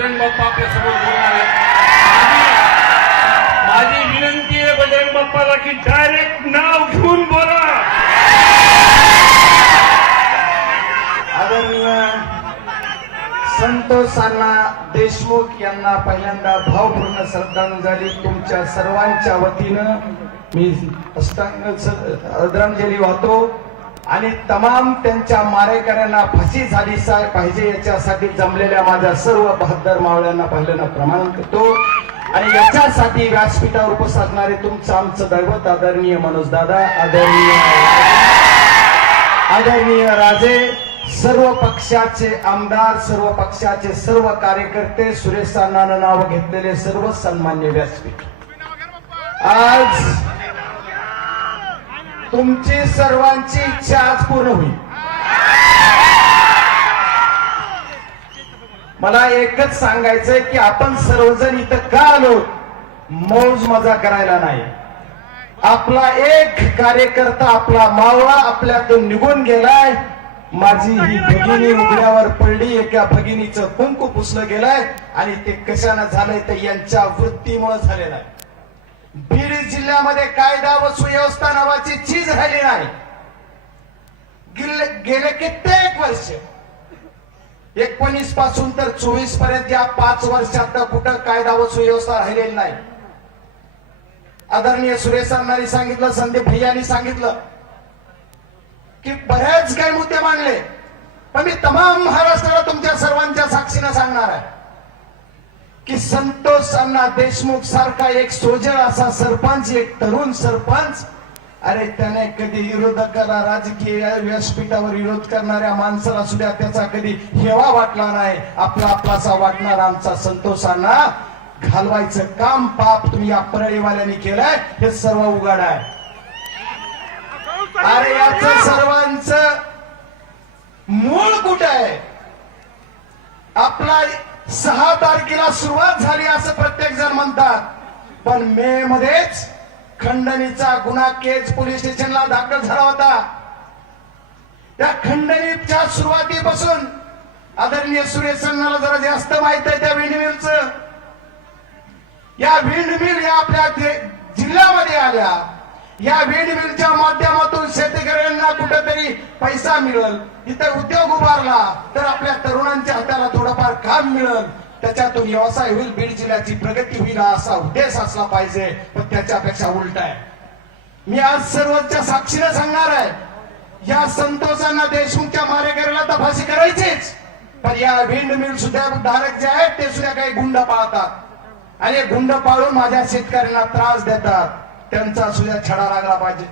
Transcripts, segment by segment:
बजरंग बाप्पा आपल्या समोर बोलणार आहेत. माझी विनंती आहे बजरंग बाप्पाला की डायरेक्ट नाव घेऊन बोला. आदरणीय संतोष अण्णा देशमुख यांना पहिल्यांदा भावपूर्ण श्रद्धांजली तुमच्या सर्वांच्या वतीनं मी श्रद्धांजली वाहतो आणि तमाम त्यांच्या मारेकऱ्यांना फाशी झाली पाहिजे याच्यासाठी जमलेल्या माझ्या सर्व बहादर मावळ्यांना पहिल्यांदा प्रमाण करतो आणि याच्यासाठी व्यासपीठावर उपस्थित असणारे तुमचं आमचं दैवत आदरणीय मनोज दादा, आदरणीय राजे, सर्व पक्षाचे आमदार, सर्व पक्षाचे सर्व कार्यकर्ते, सुरेश अण्णांना नाव घेतलेले सर्व सन्मान्य व्यासपीठ, आज तुमची सर्वांची इच्छा आज पूर्ण होईल. मला एकच सांगायचंय की आपण सर्वजण इथं का आलो, मौज मजा करायला नाही. आपला एक कार्यकर्ता, आपला मावळा आपल्यातून निघून गेलाय. माझी ही भगिनी उघड्यावर पडली, एका भगिनीचं कुंकू पुसलं गेलाय आणि ते कशानं झालंय तर यांच्या वृत्तीमुळे झालेलं आहे. बीड जिल्ह्यामध्ये कायदा व सुव्यवस्था नावाची चीज राहिली नाही. गेले कित्येक वर्ष 19 पासून तर 24 पर्यंत या 5 वर्षात कुठं कायदा व सुव्यवस्था राहिलेली नाही. आदरणीय सुरेश अण्णांनी सांगितलं, संदीप भैयांनी सांगितलं की बरेच काही मुद्दे मांडले, पण मी तमाम महाराष्ट्राला तुमच्या सर्वांच्या साक्षीने सांगणार आहे की संतोष अण्णा देशमुख सारखा एक सोजळ असा सरपंच, एक तरुण सरपंच, अरे त्याने कधी विरोधकाला राजकीय व्यासपीठावर विरोध करणाऱ्या माणसाला सुद्धा त्याचा कधी हेवा वाटला नाही. आपलासा वाटणार आमचा संतोष अण्णा. घालवायचं काम पाप तुम्ही या परळीवाल्यांनी केलंय, हे सर्व उघड आहे. अरे याच सर्वांचं मूळ कुठं आहे? आपला 6 तारखेला सुरुवात झाली असं प्रत्येक जण म्हणतात, पण मे मध्येच खंडणीचा गुन्हा केज पोलीस स्टेशनला दाखल झाला होता. त्या खंडणीच्या सुरुवातीपासून आदरणीय सुरेश अण्णाला जरा जास्त माहित आहे त्या विंडमिलचं. या विंडमिल या आपल्या जिल्ह्यामध्ये आल्या. या विंडमिलच्या माध्यमातून शेतकऱ्यांना कुठेतरी पैसा मिळेल, इथं उद्योग उभारला तर आपल्या तरुणांच्या हाताला थोडंफार काम मिळेल, त्याच्यातून व्यवसाय होईल, बीड जिल्ह्याची प्रगती होईल असा उद्देश असला पाहिजे. पण त्याच्यापेक्षा उलट आहे. मी आज सर्वांच्या साक्षीने सांगणार आहे, या संतोष अण्णा देशमुखच्या मारेकऱ्याला तर फाशी करायचीच, पण या विंडमिल सुद्धा धारक जे आहेत ते सुद्धा काही गुंड पाळतात आणि गुंड पाळून माझ्या शेतकऱ्यांना त्रास देतात. त्यांचा सुद्धा छडा लागला पाहिजे.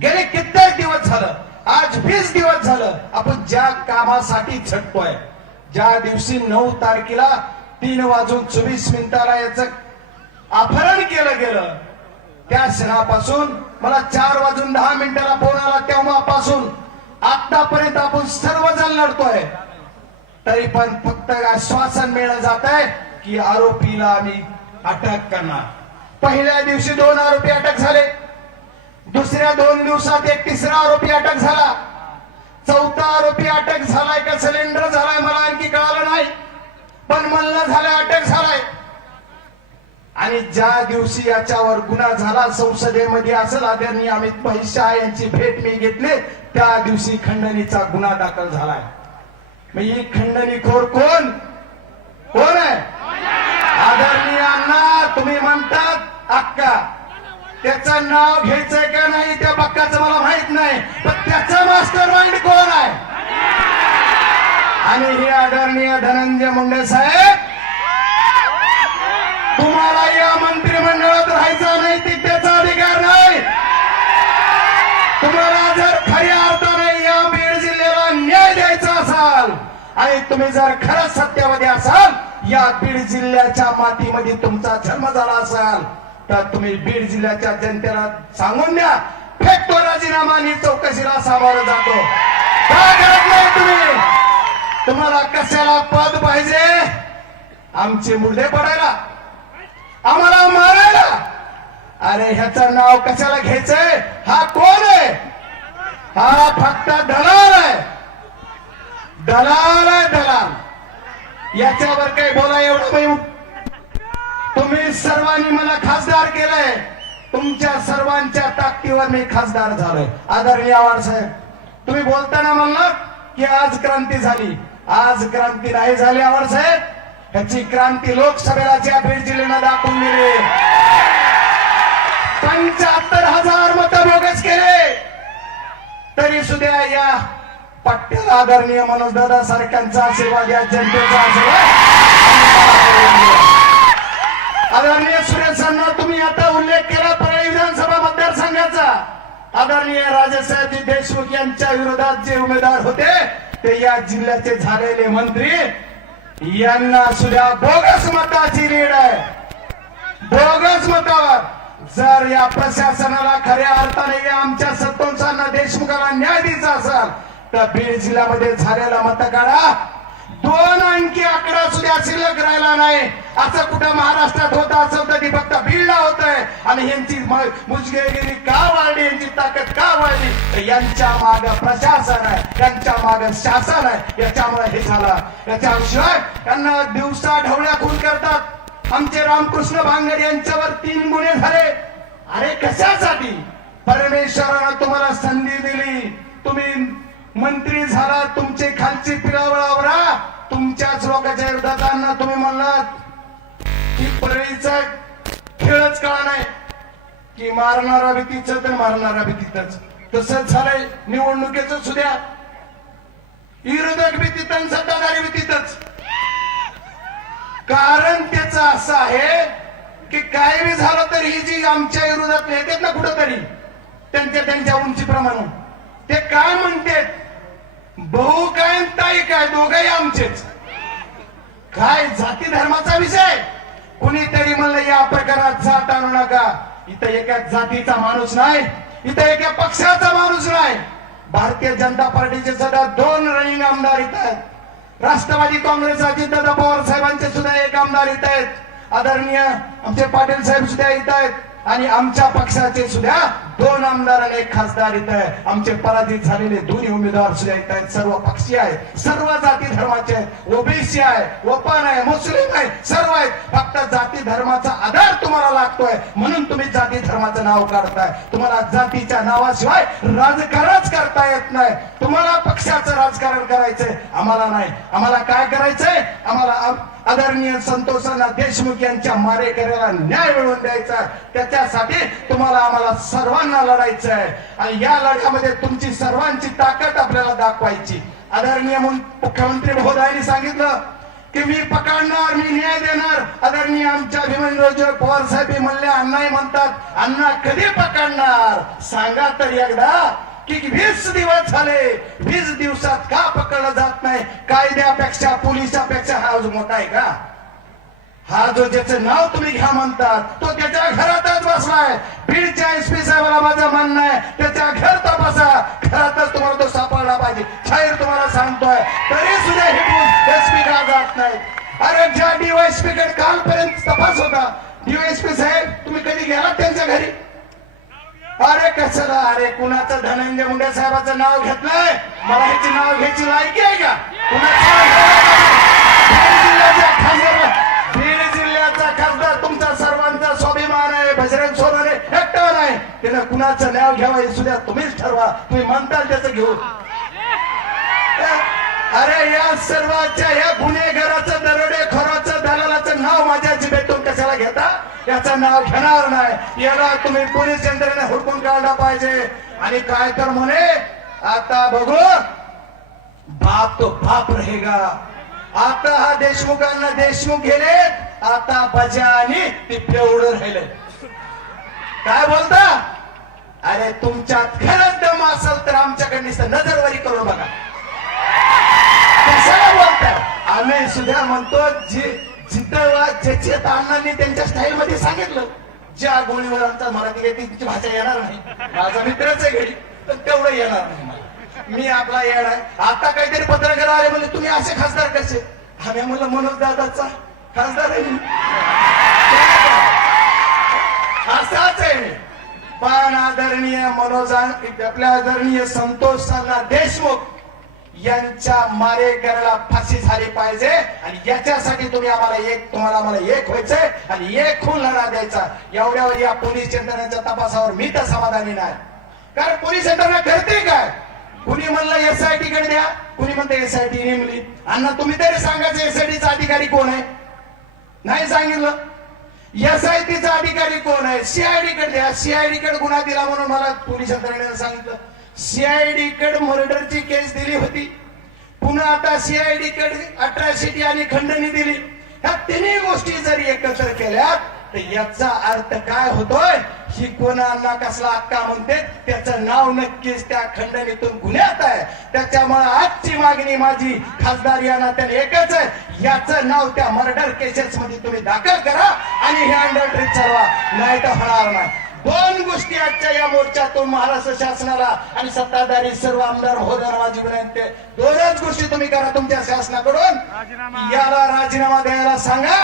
गेले कित्येक दिवस झालं, आज 20 दिवस झालं आपण ज्या कामासाठी झटतोय, ज्या दिवशी 9 तारखेला 3:24 याचं अपहरण केलं गेलं, त्या क्षणापासून मला 4:10 फोन आला. तेव्हापासून आतापर्यंत आपण सर्वजण लढतोय, तरी पण फक्त आश्वासन मिळलं जात आहे की आरोपीला आम्ही अटक करणार. पहिल्या दिवशी 2 आरोपी अटक झाले, दुसऱ्या 2 दिवसात एक तिसरा आरोपी अटक झाला, 4था आरोपी अटक झालाय का सिलेंडर झालाय मला आणखी कळालं नाही, पण मल्ल झालाय, अटक झालाय. आणि ज्या दिवशी याच्यावर गुन्हा झाला संसदेमध्ये असेल, आदरणीय अमित भाई शाह यांची भेट मी घेतली, त्या दिवशी खंडणीचा गुन्हा दाखल झालाय. मग ही खंडणीखोर कोण कोण आहे? आदरणीय अण्णा तुम्ही म्हणतात अक्का, त्याचं नाव घ्यायचंय का नाही त्या पक्काचं मला माहित नाही, पण त्याचा मास्टर माइंड कोण आहे? आणि हे आदरणीय धनंजय मुंडे साहेब, तुम्हाला या मंत्रिमंडळात राहायचा नैतिकतेचा अधिकार नाही. तुम्हाला जर खऱ्या अर्थाने या बीड जिल्ह्याला न्याय द्यायचा असाल आणि तुम्ही जर खरंच सत्यवादी असाल, या बीड जिल्ह्याच्या मातीमध्ये तुमचा जन्म झाला असाल, तर तुम्ही बीड जिल्ह्याच्या जनतेला सांगून द्या, फेकतो राजीनामा आणि चौकशीला सामोरं जातो. काय करत नाही तुम्ही? तुम्हाला कशाला पद पाहिजे? आमचे मुर्दे पडायला, आम्हाला मारायला? अरे ह्याचं नाव कशाला घ्यायचंय? हा कोण आहे? हा फक्त दलाल आहे, दलाल आहे, दलाल. याच्यावर काही बोला एवढं नाही. तुम्ही सर्वांनी मला खासदार केलंय, तुमच्या सर्वांच्या ताकदीवर मी खासदार झालोय. आदरणीय आवार साहेब, तुम्ही बोलताना म्हणलात की आज क्रांती झाली. आज क्रांती नाही झाली आवार साहेब, ह्याची क्रांती लोकसभेला ज्या बीड जिल्ह्यानं दाखवून दिली. 75,000 मतं बोगस केले तरी सुद्धा या पट्ट्याला आदरणीय मनोज दादा सारख्यांचा आशीर्वाद, या जनतेचा आशीर्वाद. आदरणीय सुरेशांना तुम्ही आता उल्लेख केला परळी विधानसभा मतदारसंघाचा. आदरणीय राजेसाहेब देशमुख यांच्या विरोधात जे उमेदवार होते ते या जिल्ह्याचे झालेले मंत्री, यांना सुद्धा बोगस मताची लीड आहे. बोगस मतावर जर या प्रशासनाला खऱ्या अर्थाने या आमच्या सत्तोंसांना देशमुखाला न्याय द्यायचा असेल तर बीड जिल्ह्यामध्ये झालेला मतकाढा 2 अंकी आकडा सुद्धा शिल्लक राहिला नाही. असं कुठं महाराष्ट्रात होत असेल तर ती फक्त बीडला होत आहे. आणि यांची मुजगेगिरी का वाढली, यांची ताकद का वाढली, तर यांच्या माग प्रशासन आहे, यांच्या माग शासन आहे. याच्यामुळे हे झालं. याच्याशिवाय त्यांना दिवसा ढवळ्या खून करतात. आमचे रामकृष्ण भांगर यांच्यावर 3 गुन्हे झाले. अरे कशासाठी? परमेश्वरानं तुम्हाला संधी दिली, तुम्ही मंत्री झाला, तुमचे खालची पिरावळावरा तुमच्याच लोकांच्या विरोधात तुम्ही म्हणलात की परळीचा खेळच कळा नाही की मारणारा भीतीच तर मारणारा भीतीतच. तसंच झालंय निवडणुकीचं सुद्धा. विरोधक भीतीत आणि सत्ताधारी भीतीतच. कारण त्याचं असं आहे की काय बी झालं तर ही जी आमच्या विरोधात येतात ना कुठंतरी त्यांच्या उंचीप्रमाणे ते काय म्हणतात, भाऊ काय आणि ताई काय दोघंही आमचेच. काय जाती धर्माचा विषय. कुणीतरी म्हणलं या प्रकारात जात आणू नका. इथं एका जातीचा माणूस नाही, इथं एका पक्षाचा माणूस नाही. भारतीय जनता पार्टीचे सुद्धा 2 रनिंग आमदार इथं आहेत. राष्ट्रवादी काँग्रेस अजितदादा पवार साहेबांचे सुद्धा 1 आमदार इथं आहेत. आदरणीय आमचे पाटील साहेब सुद्धा इथं आहेत. आणि आमच्या पक्षाचे सुद्धा 2 आमदार आणि 1 खासदार इथं आहे. आमचे पराजित झालेले 2 उमेदवार सुद्धा इथं आहेत. सर्व पक्षीय आहेत, सर्व जाती धर्माचे आहेत, ओबीसी आहे, ओपन आहे, मुस्लिम आहे, सर्व आहेत. फक्त जाती धर्माचा आधार तुम्हाला लागतोय म्हणून तुम्ही जाती धर्माचं नाव काढताय. तुम्हाला जातीच्या नावाशिवाय राजकारणच करता येत नाही. तुम्हाला पक्षाचं राजकारण करायचंय, आम्हाला नाही. आम्हाला काय करायचंय? आम्हाला आदरणीय संतोषांना देशमुख यांच्या मारेकऱ्याला न्याय मिळवून द्यायचा. त्याच्यासाठी तुम्हाला आम्हाला सर्वांना लढायचं आहे. आणि या लढ्यामध्ये तुमची सर्वांची ताकद आपल्याला दाखवायची. आदरणीय मुख्यमंत्री महोदयांनी सांगितलं की मी पकडणार, मी न्याय देणार. आदरणीय आमच्या भीमराव पवार साहेब म्हणले, अण्णाही म्हणतात, अण्णा कधी पकडणार सांगा तर एकदा. की 20 दिवस झाले, 20 दिवसात का पकडलं जात नाही? कायद्यापेक्षा पोलिसापेक्षा हा जो मोठा आहे का? हा जो ज्याचं नाव तुम्ही घ्या म्हणतात तो त्याच्या घरातच बसलाय. बीडच्या एसपी साहेबाला माझं म्हणणं आहे त्याच्या घर तपासा, घरातच तुम्हाला तो सापडला पाहिजे. शाहीर तुम्हाला सांगतोय तरी सुद्धा हे एसपी का जात नाही? अरे ज्या डीवायएसपी कडे कालपर्यंत तपास होता, डीवायएसपी साहेब तुम्ही कधी गेलात त्यांच्या घरी? अरे कशाला? अरे कुणाचं धनंजय मुंडे साहेबाचं नाव घेतलंय? मला ह्याची नाव घ्यायची लायकी आहे का? बीड जिल्ह्याचा खासदार तुमचा सर्वांचा स्वाभिमान आहे, बजरंग सोनवणे एकटा नाही. त्यानं कुणाचं नाव घ्यावं हे सुद्धा तुम्हीच ठरवा. तुम्ही म्हणताल त्याचं घेऊ. अरे या सर्वांच्या या गुन्हेगाराचं, दरोडेखोराचं, दलालाचं नाव माझ्या जिभेतून कशाला घेता? याचं नाव घेणार नाही. याला तुम्ही पोलीस यंत्रणेने हुडकून काढला पाहिजे. आणि काय तर म्हणे, आता बघू बाप तो बाप रहेगा. आता हा देशमुखांना देशमुख गेले, आता बजा आणि ती पेवड राहिले. काय बोलता? अरे तुमच्यात खरंच दम असेल तर आमच्याकडे नुसतं नजरवारी करू बघा. कशाला बोलताय? आम्ही सुद्धा म्हणतो जिथं ज्याची अण्णांनी त्यांच्या स्टाईल मध्ये सांगितलं, ज्या गोळीवर आमचा मराठी घेतली तिची भाषा येणार नाही. माझा मित्रच आहे घरी पण तेवढं येणार नाही मला. मी आपला येणार आहे. आता काहीतरी पत्रकार आले म्हणजे तुम्ही असे खासदार कसे? आम्ही म्हणलं मनोज दादाचा खासदार आहे असाच आहे. पण आदरणीय मनोज, आपल्या आदरणीय संतोष देशमुख यांच्या मारेकऱ्याला फाशी झाली पाहिजे आणि याच्यासाठी तुम्हाला आम्हाला एक व्हायचंय आणि एक खून लढा द्यायचा. एवढ्यावर या पोलीस यंत्रणेच्या तपासावर मी तर समाधानी नाही. कारण पोलीस यंत्रणा करते काय? कुणी म्हणलं एसआयटी कडे द्या, कुणी म्हणतं एसआयटी नेमली. अण्णा तुम्ही तरी सांगायचं एसआयटीचा अधिकारी कोण आहे? नाही सांगितलं. एसआयटीचा अधिकारी कोण आहे? सीआयडी कडे द्या. सीआयडी कडे गुन्हा दिला म्हणून मला पोलीस यंत्रणेने सांगितलं. सीआयडी कडे मर्डरची केस दिली होती. पुन्हा आता सीआयडी कडे अट्रॉसिटी आणि खंडणी दिली. ह्या तिन्ही गोष्टी जर एकत्र केल्या तर याचा अर्थ काय होतोय? ही कोणाला कसला हक्का म्हणते त्याचं नाव नक्कीच त्या खंडणीतून गुन्ह्यात आहे. त्याच्यामुळे आजची मागणी माझी खासदार या नात्याने एकच आहे, याचं नाव त्या मर्डर केसेस मध्ये तुम्ही दाखल करा आणि हे अंडर ट्रीट चालवा, नाही तर होणार नाही. दोन गोष्टी आजच्या या मोर्चातून महाराष्ट्र शासनाला आणि सत्ताधारी सर्व आमदार महोदयांना माझी विनंती आहे. दोनच गोष्टी तुम्ही करा तुमच्या शासनाकडून. याला राजीनामा द्यायला सांगा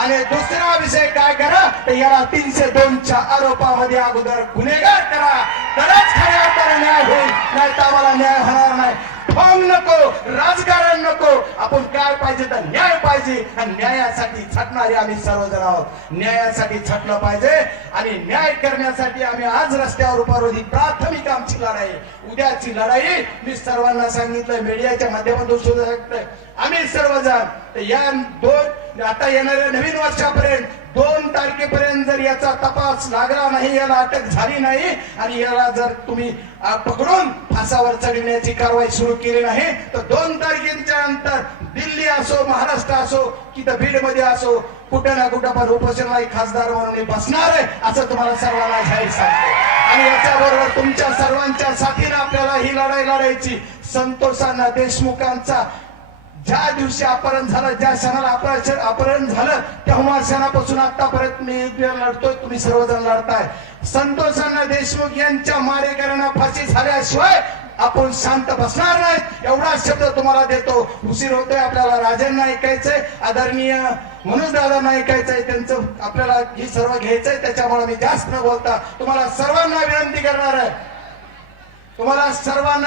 आणि दुसरा विषय काय करा तर याला 302च्या आरोपामध्ये अगोदर गुन्हेगार करा, तरच खऱ्या अर्थाने न्याय होईल, नाही तर आम्हाला न्याय होणार नाही. ढोंग नको, राजकारण नको, आपण काय पाहिजे तर न्याय पाहिजे आणि न्यायासाठी झटणारे आम्ही सर्वजण आहोत. न्यायासाठी झटलं पाहिजे आणि न्याय करण्यासाठी आम्ही आज रस्त्यावर उभारली. प्राथमिक आमची लढाई, उद्याची लढाई मी सर्वांना सांगितलंय, मीडियाच्या माध्यमातून सुद्धा सांगितलंय. आम्ही सर्वजण या आता येणाऱ्या नवीन वर्षापर्यंत 2 तारखेपर्यंत जर याचा तपास लागला नाही, याला अटक झाली नाही आणि याला जर तुम्ही पकडून फासावर चढविण्याची कारवाई सुरू केली नाही तर 2 तारखेच्या नंतर दिल्ली असो, महाराष्ट्र असो की तर बीड मध्ये असो, कुठं ना कुठं पण उपोषणाला खासदार म्हणून बसणार आहे असं तुम्हाला सर्वांना जाहीर सांगतो. आणि याच्याबरोबर तुमच्या सर्वांच्या साथीने आपल्याला ही लढाई लढायची. संतोषांना देशमुखांचा ज्या दिवशी अपहरण झालं, ज्या क्षणाला अपहरण झालं तेव्हा क्षणापासून आतापर्यंत मी लढतोय, तुम्ही सर्वजण लढताय. संतोषांना देशमुख यांच्या मारेकऱ्यांना फाशी झाल्याशिवाय आपण शांत बसणार नाहीत, एवढा शब्द तुम्हाला देतो. उशीर होतोय, आपल्याला राजांना ऐकायचंय, आदरणीय मनोज दादांना ऐकायचंय, त्यांचं आपल्याला ही सर्व घ्यायचंय. त्याच्यामुळे मी जास्त न बोलता तुम्हाला सर्वांना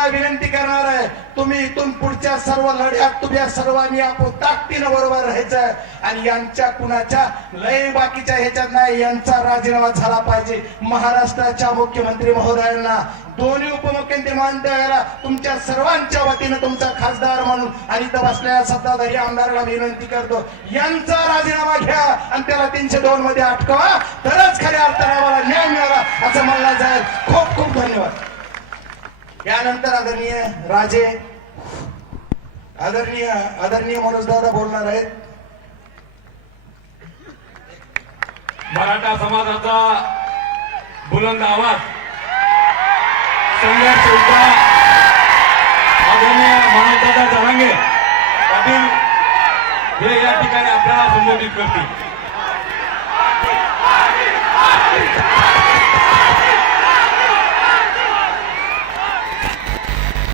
विनंती करणार आहे, तुम्ही इथून पुढच्या सर्व लढ्यात तुम्ही सर्वांनी आपण ताकदीनं बरोबर राहायचं आणि यांच्या कुणाच्या लय बाकीच्या ह्याच्यात नाही, यांचा राजीनामा झाला पाहिजे. महाराष्ट्राच्या मुख्यमंत्री महोदयांना, दोन्ही उपमुख्यमंत्री महोदयाला तुमच्या सर्वांच्या वतीनं तुमचा खासदार म्हणून आणि इथं बसलेल्या सत्ताधारी आमदाराला विनंती करतो, यांचा राजीनामा घ्या आणि त्याला 302 मध्ये अटकवा, तरच खऱ्या अर्थाने आम्हाला न्याय मिळाला असं म्हणलं जाईल. खूप खूप धन्यवाद. यानंतर आदरणीय राजे, आदरणीय मनोज दादा बोलणार आहेत. मराठा समाजाचा बुलंद आवाज, संघर्ष होता. आदरणीय मनोज दादा जरांगे पाटील हे या ठिकाणी आपल्याला संबोधित करतील.